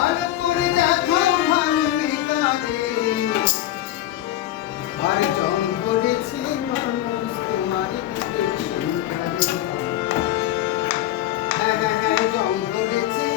ভালো করে দেখো ভালো বেকারে আর জং ধরেছে মানুষ তোমার দিকে শিকারে হ্যাঁ হ্যাঁ হ্যাঁ জং ধরেছে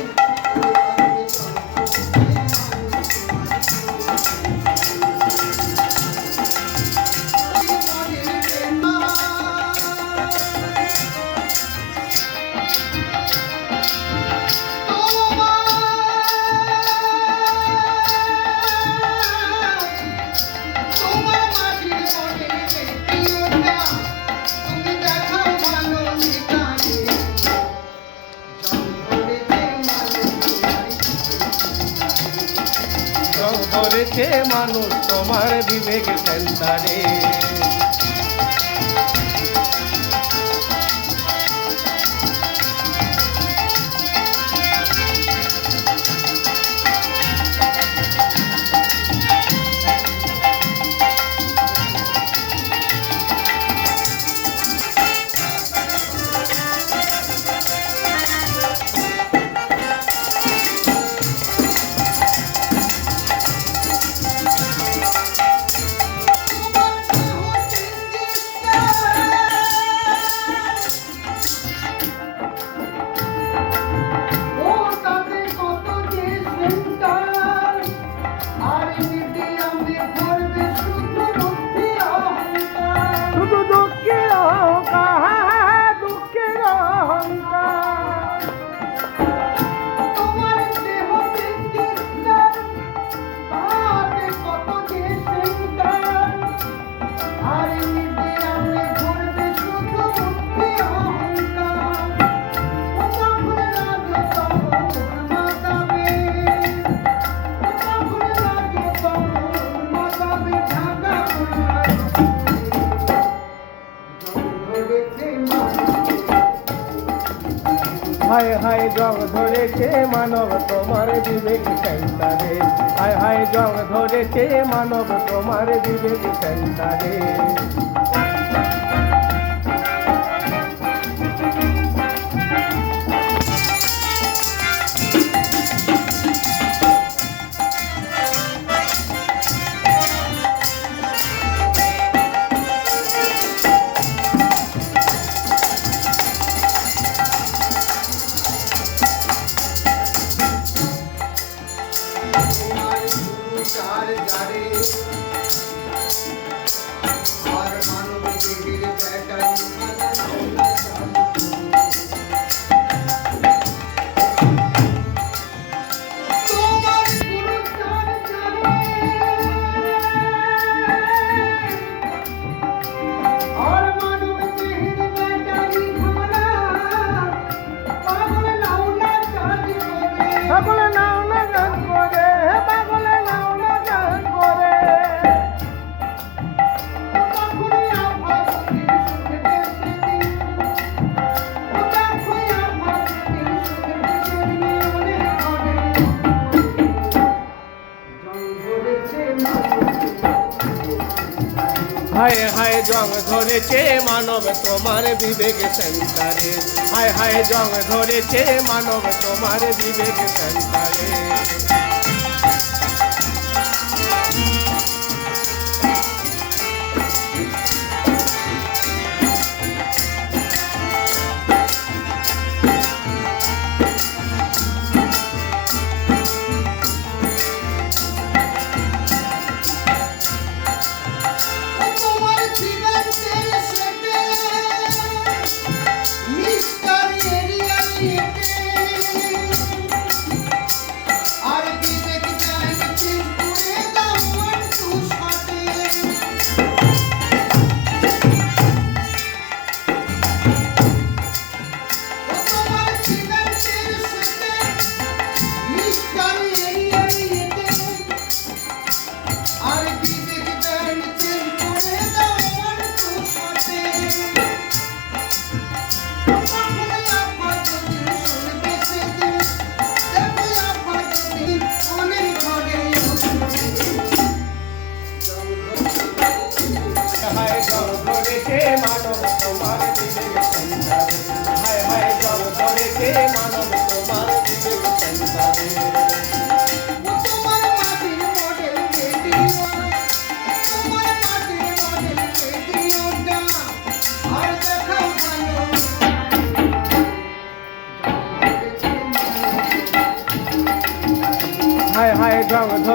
ধরেছে মানুষ তোমার বিবেক সেন্টারে হায় হায় জং ধরেছে মানব তোমার বিবেক সেন্টারে হায় হায় জং ধরেছে মানব তোমার বিবেক সেন্টারে হায় হায় জং ধরেছে মানব তোমার বিবেক সেন্টারে হায় হায় জং ধরেছে মানব তোমার বিবেক সেন্টারে আর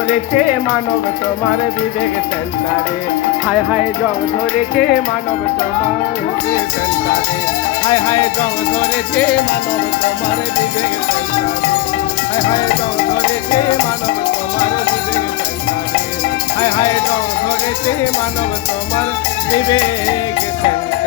ধরেছে মানব তোমার বিবেক সেন্টারে হায় হায় জং ধরেছে মানব তোমার বিবেক সেন্টারে হায় হায় জং ধরেছে মানব তোমার বিবেক সেন্টারে হায় হায় জং ধরেছে মানব তোমার বিবেক সেন্টারে হায় হায় জং ধরেছে মানব তোমার বিবেক সেন্টারে